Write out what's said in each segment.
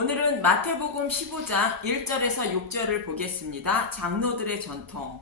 오늘은 마태복음 15장 1절에서 6절을 보겠습니다. 장로들의 전통.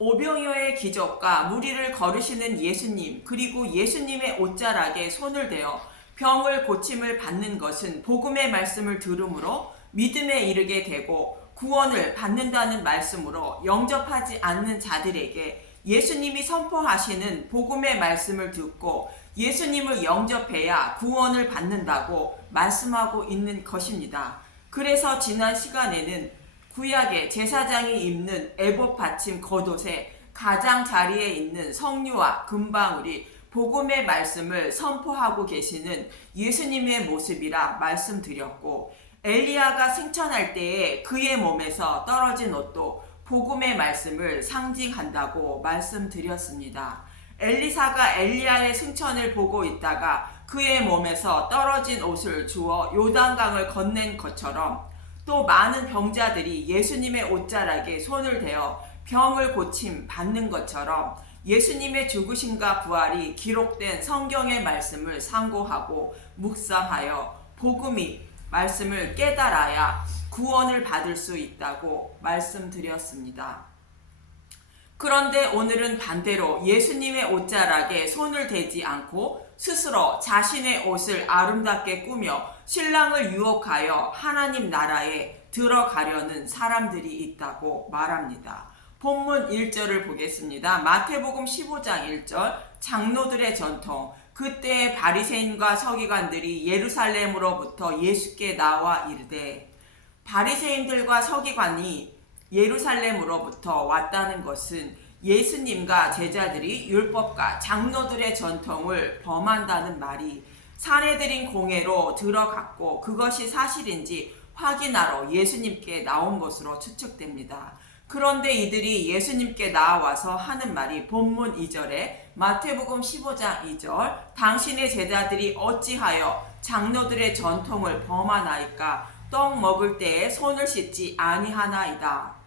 오병이어의 기적과 무리를 거르시는 예수님, 그리고 예수님의 옷자락에 손을 대어 병을 고침을 받는 것은 복음의 말씀을 들음으로 믿음에 이르게 되고 구원을 받는다는 말씀으로 영접하지 않는 자들에게 예수님이 선포하시는 복음의 말씀을 듣고 예수님을 영접해야 구원을 받는다고 말씀하고 있는 것입니다. 그래서 지난 시간에는 구약의 제사장이 입는 에봇 받침 겉옷에 가장자리에 있는 성류와 금방울이 복음의 말씀을 선포하고 계시는 예수님의 모습이라 말씀드렸고, 엘리야가 승천할 때에 그의 몸에서 떨어진 옷도 복음의 말씀을 상징한다고 말씀드렸습니다. 엘리사가 엘리야의 승천을 보고 있다가 그의 몸에서 떨어진 옷을 주워 요단강을 건넨 것처럼, 또 많은 병자들이 예수님의 옷자락에 손을 대어 병을 고침 받는 것처럼 예수님의 죽으심과 부활이 기록된 성경의 말씀을 상고하고 묵상하여 복음이 말씀을 깨달아야 구원을 받을 수 있다고 말씀드렸습니다. 그런데 오늘은 반대로 예수님의 옷자락에 손을 대지 않고 스스로 자신의 옷을 아름답게 꾸며 신랑을 유혹하여 하나님 나라에 들어가려는 사람들이 있다고 말합니다. 본문 1절을 보겠습니다. 마태복음 15장 1절. 장로들의 전통. 그때 바리새인과 서기관들이 예루살렘으로부터 예수께 나와 이르되. 바리새인들과 서기관이 예루살렘으로부터 왔다는 것은 예수님과 제자들이 율법과 장로들의 전통을 범한다는 말이 사내들인 공회로 들어갔고, 그것이 사실인지 확인하러 예수님께 나온 것으로 추측됩니다. 그런데 이들이 예수님께 나와서 하는 말이 본문 2절에 마태복음 15장 2절. 당신의 제자들이 어찌하여 장로들의 전통을 범하나이까? 떡 먹을 때에 손을 씻지 아니하나이다.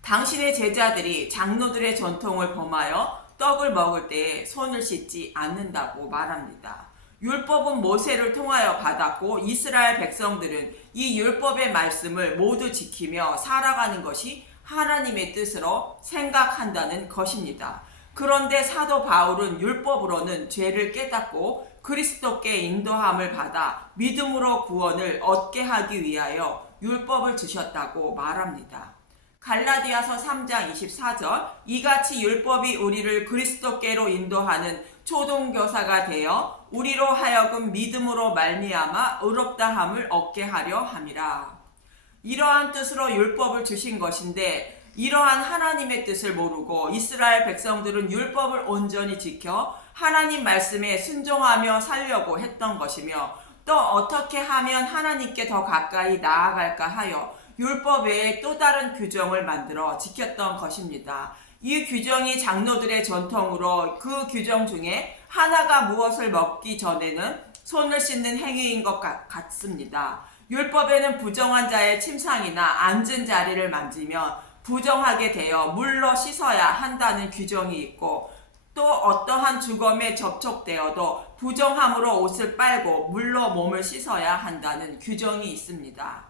당신의 제자들이 장로들의 전통을 범하여 떡을 먹을 때에 손을 씻지 않는다고 말합니다. 율법은 모세를 통하여 받았고 이스라엘 백성들은 이 율법의 말씀을 모두 지키며 살아가는 것이 하나님의 뜻으로 생각한다는 것입니다. 그런데 사도 바울은 율법으로는 죄를 깨닫고 그리스도께 인도함을 받아 믿음으로 구원을 얻게 하기 위하여 율법을 주셨다고 말합니다. 갈라디아서 3장 24절. 이같이 율법이 우리를 그리스도께로 인도하는 초동교사가 되어 우리로 하여금 믿음으로 말미암아 의롭다함을 얻게 하려 함이라. 이러한 뜻으로 율법을 주신 것인데, 이러한 하나님의 뜻을 모르고 이스라엘 백성들은 율법을 온전히 지켜 하나님 말씀에 순종하며 살려고 했던 것이며, 또 어떻게 하면 하나님께 더 가까이 나아갈까 하여 율법 외에 또 다른 규정을 만들어 지켰던 것입니다. 이 규정이 장로들의 전통으로 그 규정 중에 하나가 무엇을 먹기 전에는 손을 씻는 행위인 것 같습니다. 율법에는 부정한 자의 침상이나 앉은 자리를 만지면 부정하게 되어 물로 씻어야 한다는 규정이 있고, 또 어떠한 주검에 접촉되어도 부정함으로 옷을 빨고 물로 몸을 씻어야 한다는 규정이 있습니다.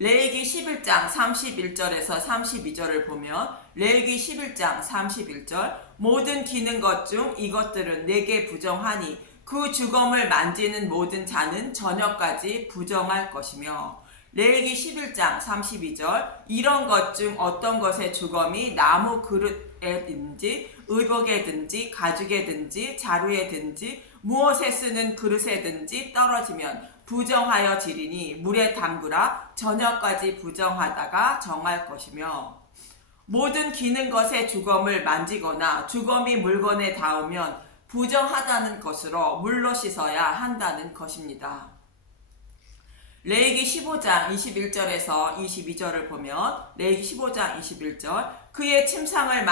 레위기 11장 31절에서 32절을 보면 레위기 11장 31절. 모든 기는 것 중 이것들은 내게 부정하니 그 주검을 만지는 모든 자는 저녁까지 부정할 것이며, 레위기 11장 32절. 이런 것 중 어떤 것의 주검이 나무 그릇에든지 의복에든지 가죽에든지 자루에든지 무엇에 쓰는 그릇에든지 떨어지면 부정하여 지리니 물에 담그라. 저녁까지 부정하다가 정할 것이며, 모든 기는 것의 주검을 만지거나 주검이 물건에 닿으면 부정하다는 것으로 물로 씻어야 한다는 것입니다. 레위기 15장 21절에서 22절을 보면 레위기 15장 21절. 그의 침상을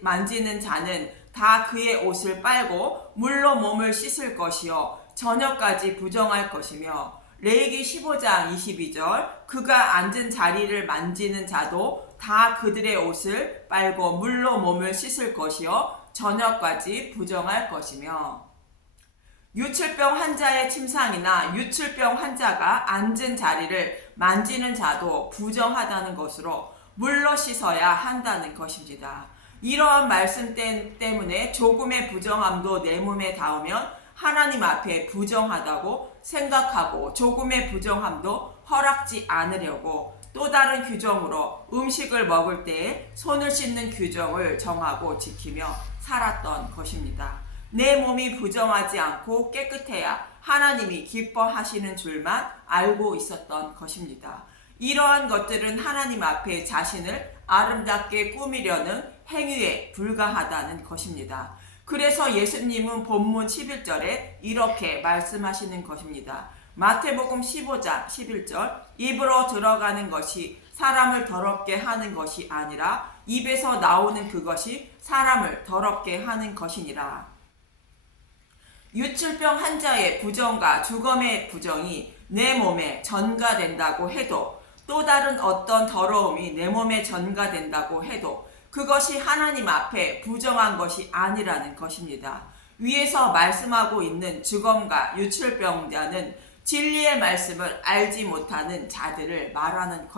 만지는 자는 다 그의 옷을 빨고 물로 몸을 씻을 것이요 저녁까지 부정할 것이며, 레위기 15장 22절. 그가 앉은 자리를 만지는 자도 다 그들의 옷을 빨고 물로 몸을 씻을 것이요 저녁까지 부정할 것이며. 유출병 환자의 침상이나 유출병 환자가 앉은 자리를 만지는 자도 부정하다는 것으로 물로 씻어야 한다는 것입니다. 이러한 말씀 때문에 조금의 부정함도 내 몸에 닿으면 하나님 앞에 부정하다고 생각하고 조금의 부정함도 허락지 않으려고 또 다른 규정으로 음식을 먹을 때에 손을 씻는 규정을 정하고 지키며 살았던 것입니다. 내 몸이 부정하지 않고 깨끗해야 하나님이 기뻐하시는 줄만 알고 있었던 것입니다. 이러한 것들은 하나님 앞에 자신을 아름답게 꾸미려는 행위에 불과하다는 것입니다. 그래서 예수님은 본문 11절에 이렇게 말씀하시는 것입니다. 마태복음 15장 11절 입으로 들어가는 것이 사람을 더럽게 하는 것이 아니라 입에서 나오는 그것이 사람을 더럽게 하는 것이니라. 유출병 환자의 부정과 주검의 부정이 내 몸에 전가된다고 해도 또 다른 어떤 더러움이 내 몸에 전가된다고 해도 그것이 하나님 앞에 부정한 것이 아니라는 것입니다. 위에서 말씀하고 있는 주검과 유출병자는 진리의 말씀을 알지 못하는 자들을 말하는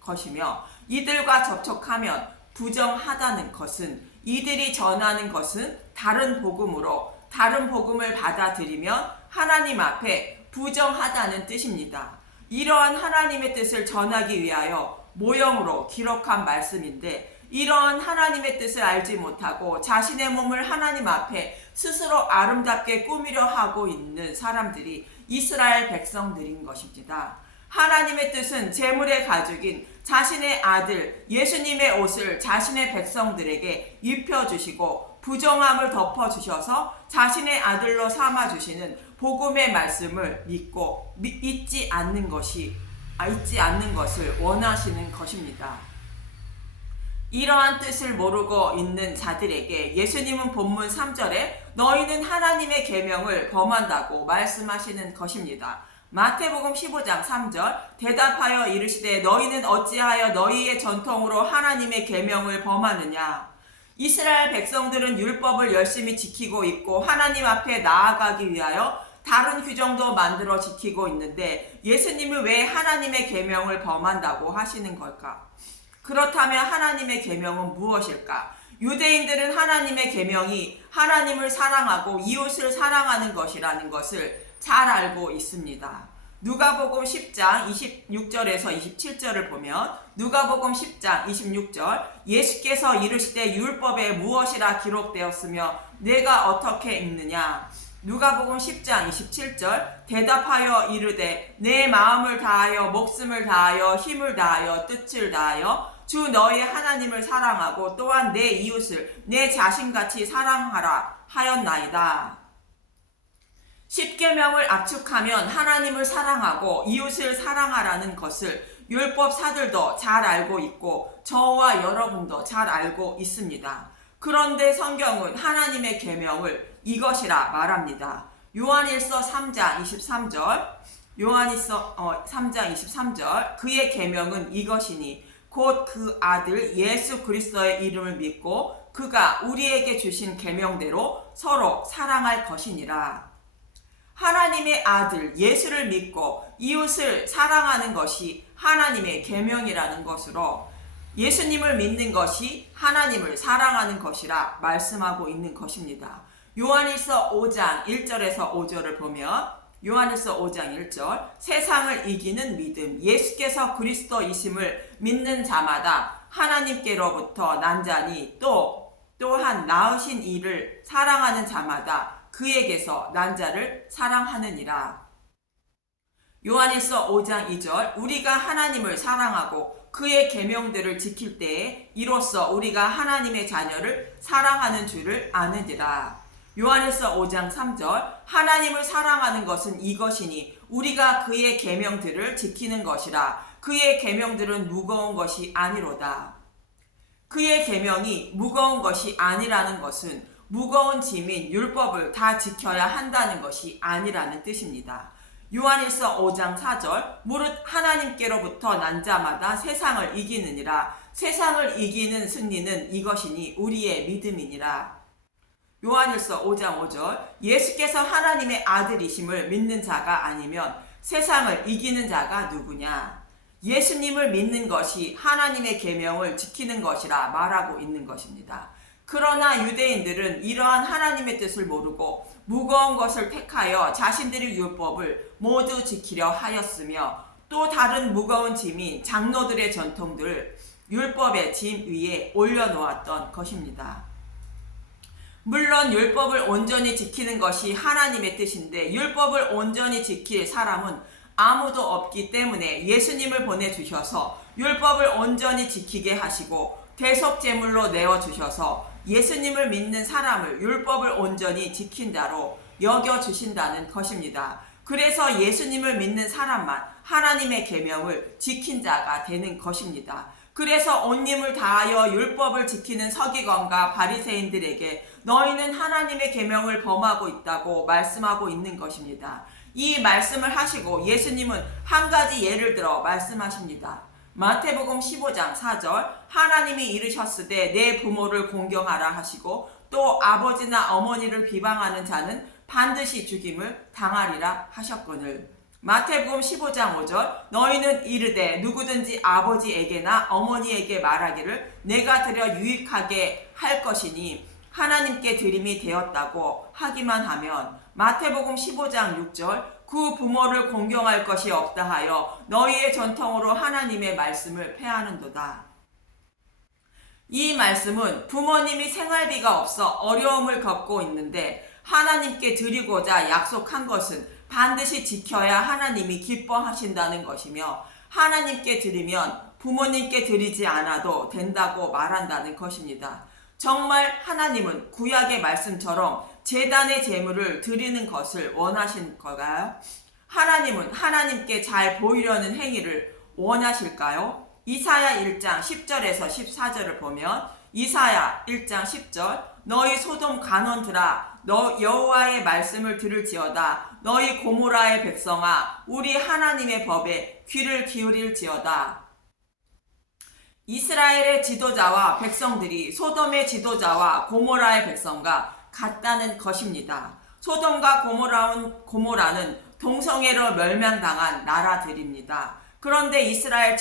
것이며 이들과 접촉하면 부정하다는 것은 이들이 전하는 것은 다른 복음으로 다른 복음을 받아들이면 하나님 앞에 부정하다는 뜻입니다. 이러한 하나님의 뜻을 전하기 위하여 모형으로 기록한 말씀인데 이러한 하나님의 뜻을 알지 못하고 자신의 몸을 하나님 앞에 스스로 아름답게 꾸미려 하고 있는 사람들이 이스라엘 백성들인 것입니다. 하나님의 뜻은 재물의 가죽인 자신의 아들 예수님의 옷을 자신의 백성들에게 입혀주시고 부정함을 덮어주셔서 자신의 아들로 삼아주시는 복음의 말씀을 믿고 잊지 않는 것을 원하시는 것입니다. 이러한 뜻을 모르고 있는 자들에게 예수님은 본문 3절에 너희는 하나님의 계명을 범한다고 말씀하시는 것입니다. 마태복음 15장 3절 대답하여 이르시되 너희는 어찌하여 너희의 전통으로 하나님의 계명을 범하느냐. 이스라엘 백성들은 율법을 열심히 지키고 있고 하나님 앞에 나아가기 위하여 다른 규정도 만들어 지키고 있는데 예수님은 왜 하나님의 계명을 범한다고 하시는 걸까? 그렇다면 하나님의 계명은 무엇일까? 유대인들은 하나님의 계명이 하나님을 사랑하고 이웃을 사랑하는 것이라는 것을 잘 알고 있습니다. 누가복음 10장 26절에서 27절을 보면 누가복음 10장 26절 예수께서 이르시되 율법에 무엇이라 기록되었으며 내가 어떻게 읽느냐. 누가복음 10장 27절 대답하여 이르되 내 마음을 다하여 목숨을 다하여 힘을 다하여 뜻을 다하여 주 너의 하나님을 사랑하고 또한 내 이웃을 내 자신같이 사랑하라 하였나이다. 십계명을 압축하면 하나님을 사랑하고 이웃을 사랑하라는 것을 율법사들도 잘 알고 있고 저와 여러분도 잘 알고 있습니다. 그런데 성경은 하나님의 계명을 이것이라 말합니다. 요한일서 3장 23절 요한일서 3장 23절 그의 계명은 이것이니 곧 그 아들 예수 그리스도의 이름을 믿고 그가 우리에게 주신 계명대로 서로 사랑할 것이니라. 하나님의 아들 예수를 믿고 이웃을 사랑하는 것이 하나님의 계명이라는 것으로 예수님을 믿는 것이 하나님을 사랑하는 것이라 말씀하고 있는 것입니다. 요한일서 5장 1절에서 5절을 보면 요한일서 5장 1절 세상을 이기는 믿음 예수께서 그리스도이심을 믿는 자마다 하나님께로부터 난 자니 또한 낳으신 이를 사랑하는 자마다 그에게서 난 자를 사랑하느니라. 요한일서 5장 2절 우리가 하나님을 사랑하고 그의 계명들을 지킬 때에 이로써 우리가 하나님의 자녀를 사랑하는 줄을 아느니라. 요한일서 5장 3절 하나님을 사랑하는 것은 이것이니 우리가 그의 계명들을 지키는 것이라. 그의 계명들은 무거운 것이 아니로다. 그의 계명이 무거운 것이 아니라는 것은 무거운 짐인 율법을 다 지켜야 한다는 것이 아니라는 뜻입니다. 요한일서 5장 4절 무릇 하나님께로부터 난 자마다 세상을 이기느니라. 세상을 이기는 승리는 이것이니 우리의 믿음이니라. 요한일서 5장 5절 예수께서 하나님의 아들이심을 믿는 자가 아니면 세상을 이기는 자가 누구냐? 예수님을 믿는 것이 하나님의 계명을 지키는 것이라 말하고 있는 것입니다. 그러나 유대인들은 이러한 하나님의 뜻을 모르고 무거운 것을 택하여 자신들의 율법을 모두 지키려 하였으며 또 다른 무거운 짐인 장로들의 전통들을 율법의 짐 위에 올려놓았던 것입니다. 물론 율법을 온전히 지키는 것이 하나님의 뜻인데 율법을 온전히 지킬 사람은 아무도 없기 때문에 예수님을 보내주셔서 율법을 온전히 지키게 하시고 대속제물로 내어주셔서 예수님을 믿는 사람을 율법을 온전히 지킨 자로 여겨주신다는 것입니다. 그래서 예수님을 믿는 사람만 하나님의 계명을 지킨 자가 되는 것입니다. 그래서 온 힘을 다하여 율법을 지키는 서기관과 바리새인들에게 너희는 하나님의 계명을 범하고 있다고 말씀하고 있는 것입니다. 이 말씀을 하시고 예수님은 한 가지 예를 들어 말씀하십니다. 마태복음 15장 4절 하나님이 이르셨으되 내 부모를 공경하라 하시고 또 아버지나 어머니를 비방하는 자는 반드시 죽임을 당하리라 하셨거늘. 마태복음 15장 5절 너희는 이르되 누구든지 아버지에게나 어머니에게 말하기를 내가 드려 유익하게 할 것이니 하나님께 드림이 되었다고 하기만 하면 마태복음 15장 6절 그 부모를 공경할 것이 없다 하여 너희의 전통으로 하나님의 말씀을 폐하는도다. 이 말씀은 부모님이 생활비가 없어 어려움을 겪고 있는데 하나님께 드리고자 약속한 것은 반드시 지켜야 하나님이 기뻐하신다는 것이며 하나님께 드리면 부모님께 드리지 않아도 된다고 말한다는 것입니다. 정말 하나님은 구약의 말씀처럼 제단의 제물을 드리는 것을 원하실까요? 하나님은 하나님께 잘 보이려는 행위를 원하실까요? 이사야 1장 10절에서 14절을 보면 이사야 1장 10절 너희 소돔 간원들아 너 여호와의 말씀을 들을지어다 너희 고모라의 백성아 우리 하나님의 법에 귀를 기울일지어다. 이스라엘의 지도자와 백성들이 소돔의 지도자와 고모라의 백성과 같다는 것입니다. 소돔과 고모라는 동성애로 멸망당한 나라들입니다. 그런데 이스라엘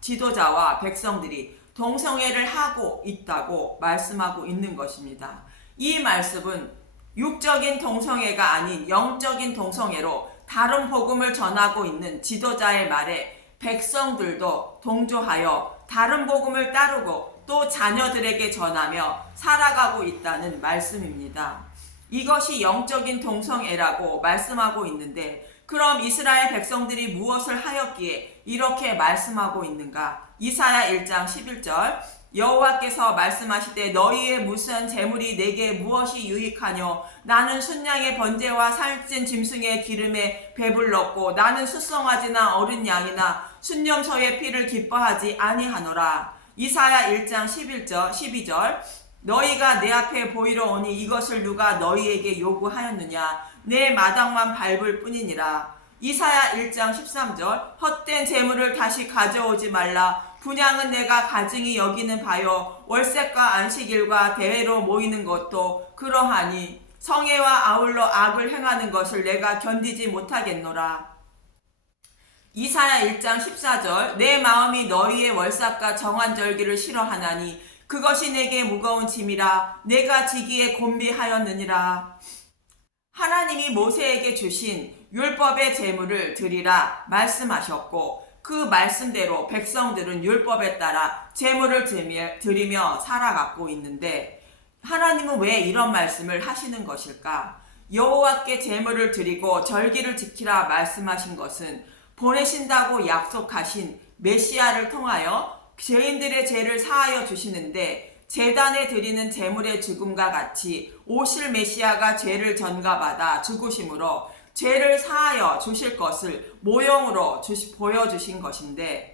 지도자와 백성들이 동성애를 하고 있다고 말씀하고 있는 것입니다. 이 말씀은 육적인 동성애가 아닌 영적인 동성애로 다른 복음을 전하고 있는 지도자의 말에 백성들도 동조하여 다른 복음을 따르고 또 자녀들에게 전하며 살아가고 있다는 말씀입니다. 이것이 영적인 동성애라고 말씀하고 있는데 그럼 이스라엘 백성들이 무엇을 하였기에 이렇게 말씀하고 있는가? 이사야 1장 11절 여호와께서 말씀하시되 너희의 무슨 재물이 내게 무엇이 유익하뇨? 나는 순양의 번제와 살찐 짐승의 기름에 배불렀고 나는 수송아지나 어린 양이나 순념소의 피를 기뻐하지 아니하노라. 이사야 1장 11절 12절 너희가 내 앞에 보이러 오니 이것을 누가 너희에게 요구하였느냐? 내 마당만 밟을 뿐이니라. 이사야 1장 13절 헛된 재물을 다시 가져오지 말라. 분향은 내가 가증히 여기는 바요 월세과 안식일과 대회로 모이는 것도 그러하니 성애와 아울러 악을 행하는 것을 내가 견디지 못하겠노라. 이사야 1장 14절 내 마음이 너희의 월삭과 정한절기를 싫어하나니 그것이 내게 무거운 짐이라 내가 지기에 곤비하였느니라. 하나님이 모세에게 주신 율법의 제물을 드리라 말씀하셨고 그 말씀대로 백성들은 율법에 따라 제물을 드리며 살아가고 있는데 하나님은 왜 이런 말씀을 하시는 것일까? 여호와께 제물을 드리고 절기를 지키라 말씀하신 것은 보내신다고 약속하신 메시아를 통하여 죄인들의 죄를 사하여 주시는데 제단에 드리는 제물의 죽음과 같이 오실 메시아가 죄를 전가받아 죽으심으로 죄를 사하여 주실 것을 모형으로 보여주신 것인데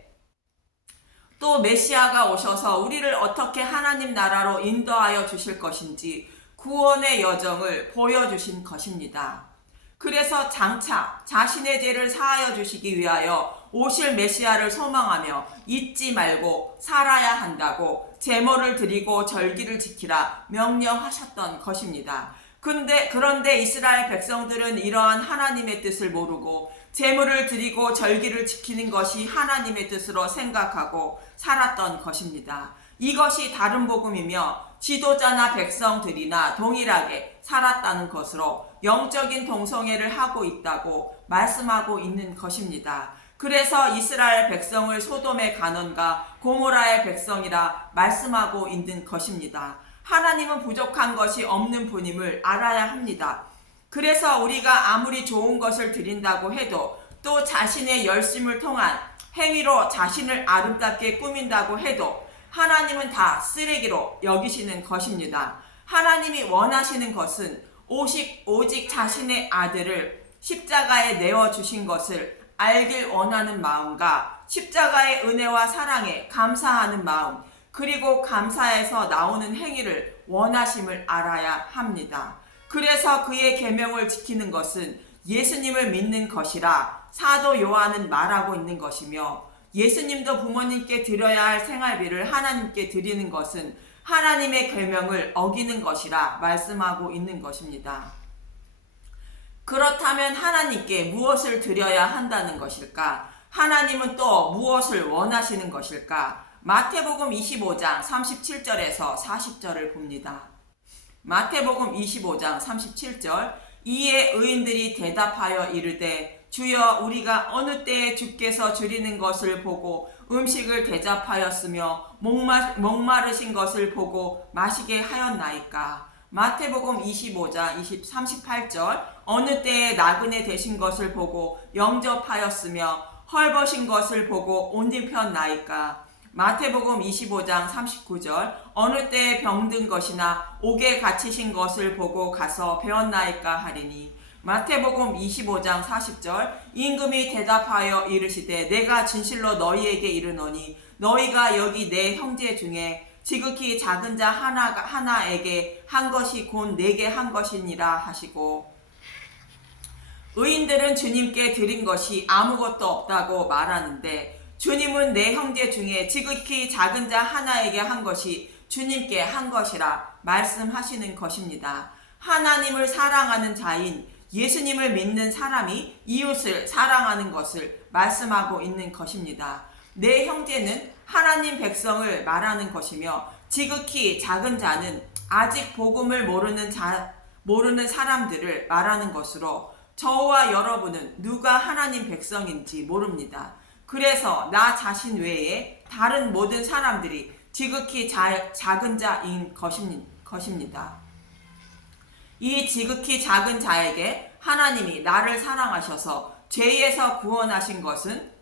또 메시아가 오셔서 우리를 어떻게 하나님 나라로 인도하여 주실 것인지 구원의 여정을 보여주신 것입니다. 그래서 장차 자신의 죄를 사하여 주시기 위하여 오실 메시아를 소망하며 잊지 말고 살아야 한다고 제물을 드리고 절기를 지키라 명령하셨던 것입니다. 그런데 이스라엘 백성들은 이러한 하나님의 뜻을 모르고 제물을 드리고 절기를 지키는 것이 하나님의 뜻으로 생각하고 살았던 것입니다. 이것이 다른 복음이며 지도자나 백성들이나 동일하게 살았다는 것으로 영적인 동성애를 하고 있다고 말씀하고 있는 것입니다. 그래서 이스라엘 백성을 소돔의 간원과 고모라의 백성이라 말씀하고 있는 것입니다. 하나님은 부족한 것이 없는 분임을 알아야 합니다. 그래서 우리가 아무리 좋은 것을 드린다고 해도 또 자신의 열심을 통한 행위로 자신을 아름답게 꾸민다고 해도 하나님은 다 쓰레기로 여기시는 것입니다. 하나님이 원하시는 것은 오직 자신의 아들을 십자가에 내어주신 것을 알길 원하는 마음과 십자가의 은혜와 사랑에 감사하는 마음, 그리고 감사에서 나오는 행위를 원하심을 알아야 합니다. 그래서 그의 계명을 지키는 것은 예수님을 믿는 것이라 사도 요한은 말하고 있는 것이며, 예수님도 부모님께 드려야 할 생활비를 하나님께 드리는 것은 하나님의 계명을 어기는 것이라 말씀하고 있는 것입니다. 그렇다면 하나님께 무엇을 드려야 한다는 것일까? 하나님은 또 무엇을 원하시는 것일까? 마태복음 25장 37절에서 40절을 봅니다. 마태복음 25장 37절, 이에 의인들이 대답하여 이르되 주여, 우리가 어느 때에 주께서 줄이는 것을 보고 음식을 대접하였으며 목마르신 것을 보고 마시게 하였나이까? 마태복음 25장 38절, 어느 때에 나그네 되신 것을 보고 영접하였으며 헐벗은 것을 보고 옷 입혔나이까? 마태복음 25장 39절, 어느 때에 병든 것이나 옥에 갇히신 것을 보고 가서 배웠나이까 하리니. 마태복음 25장 40절, 임금이 대답하여 이르시되 내가 진실로 너희에게 이르노니 너희가 여기 내 형제 중에 지극히 작은 자 하나에게 한 것이 곧 내게 한 것이니라 하시고, 의인들은 주님께 드린 것이 아무것도 없다고 말하는데 주님은 내 형제 중에 지극히 작은 자 하나에게 한 것이 주님께 한 것이라 말씀하시는 것입니다. 하나님을 사랑하는 자인 예수님을 믿는 사람이 이웃을 사랑하는 것을 말씀하고 있는 것입니다. 내 형제는 하나님 백성을 말하는 것이며, 지극히 작은 자는 아직 복음을 모르는 사람들을 말하는 것으로, 저와 여러분은 누가 하나님 백성인지 모릅니다. 그래서 나 자신 외에 다른 모든 사람들이 지극히 작은 자인 것입니다. 이 지극히 작은 자에게 하나님이 나를 사랑하셔서 죄에서 구원하신 것을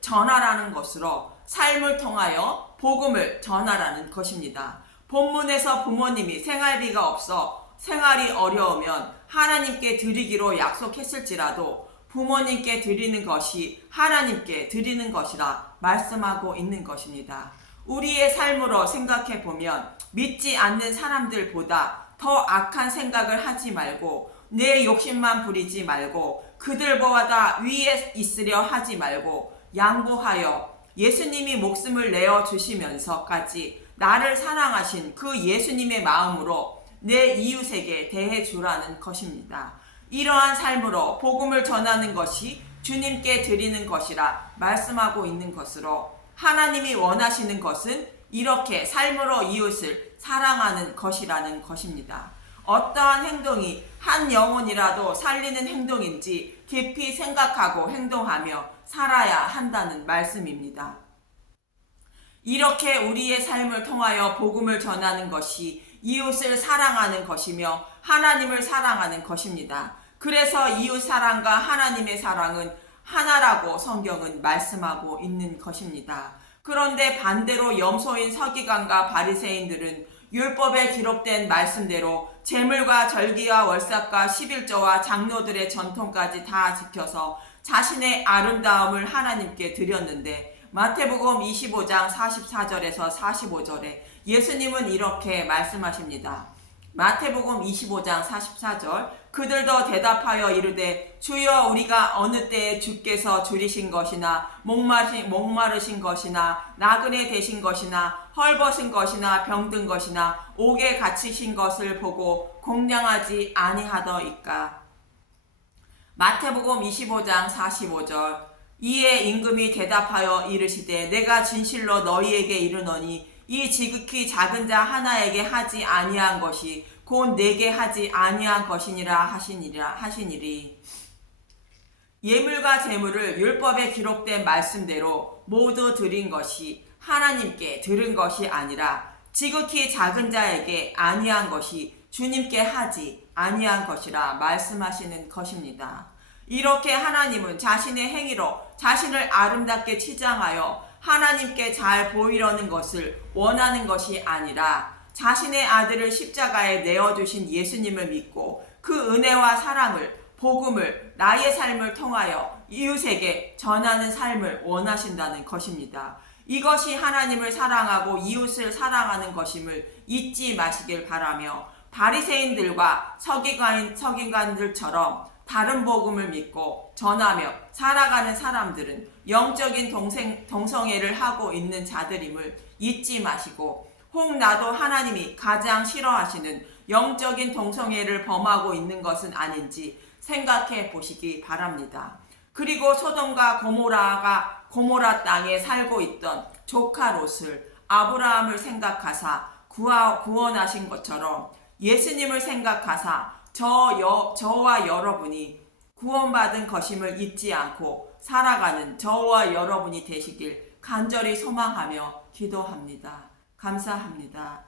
전하라는 것으로 삶을 통하여 복음을 전하라는 것입니다. 본문에서 부모님이 생활비가 없어 생활이 어려우면 하나님께 드리기로 약속했을지라도 부모님께 드리는 것이 하나님께 드리는 것이라 말씀하고 있는 것입니다. 우리의 삶으로 생각해 보면 믿지 않는 사람들보다 더 악한 생각을 하지 말고, 내 욕심만 부리지 말고, 그들보다 위에 있으려 하지 말고, 양보하여 예수님이 목숨을 내어 주시면서까지 나를 사랑하신 그 예수님의 마음으로 내 이웃에게 대해 주라는 것입니다. 이러한 삶으로 복음을 전하는 것이 주님께 드리는 것이라 말씀하고 있는 것으로, 하나님이 원하시는 것은 이렇게 삶으로 이웃을 사랑하는 것이라는 것입니다. 어떠한 행동이 한 영혼이라도 살리는 행동인지 깊이 생각하고 행동하며 살아야 한다는 말씀입니다. 이렇게 우리의 삶을 통하여 복음을 전하는 것이 이웃을 사랑하는 것이며 하나님을 사랑하는 것입니다. 그래서 이웃 사랑과 하나님의 사랑은 하나라고 성경은 말씀하고 있는 것입니다. 그런데 반대로 염소인 서기관과 바리새인들은 율법에 기록된 말씀대로 제물과 절기와 월삭과 11조와 장로들의 전통까지 다 지켜서 자신의 아름다움을 하나님께 드렸는데, 마태복음 25장 44절에서 45절에 예수님은 이렇게 말씀하십니다. 마태복음 25장 44절 그들도 대답하여 이르되 주여 우리가 어느 때에 주께서 줄이신 것이나 목마르신 것이나 나그네 되신 것이나 헐벗은 것이나 병든 것이나 옥에 갇히신 것을 보고 공량하지 아니하더이까. 마태복음 25장 45절 이에 임금이 대답하여 이르시되 내가 진실로 너희에게 이르노니 이 지극히 작은 자 하나에게 하지 아니한 것이 곧 내게 하지 아니한 것이니라 하시니리. 예물과 제물을 율법에 기록된 말씀대로 모두 드린 것이 하나님께 들은 것이 아니라 지극히 작은 자에게 아니한 것이 주님께 하지 아니한 것이라 말씀하시는 것입니다. 이렇게 하나님은 자신의 행위로 자신을 아름답게 치장하여 하나님께 잘 보이려는 것을 원하는 것이 아니라 자신의 아들을 십자가에 내어주신 예수님을 믿고 그 은혜와 사랑을 복음을 나의 삶을 통하여 이웃에게 전하는 삶을 원하신다는 것입니다. 이것이 하나님을 사랑하고 이웃을 사랑하는 것임을 잊지 마시길 바라며 바리새인들과 서기관들처럼 다른 복음을 믿고 전하며 살아가는 사람들은 영적인 동성애를 하고 있는 자들임을 잊지 마시고 혹 나도 하나님이 가장 싫어하시는 영적인 동성애를 범하고 있는 것은 아닌지 생각해 보시기 바랍니다. 그리고 소돔과 고모라 땅에 살고 있던 조카 롯을 아브라함을 생각하사 구원하신 것처럼 예수님을 생각하사 저와 여러분이 구원받은 것임을 잊지 않고 살아가는 저와 여러분이 되시길 간절히 소망하며 기도합니다. 감사합니다.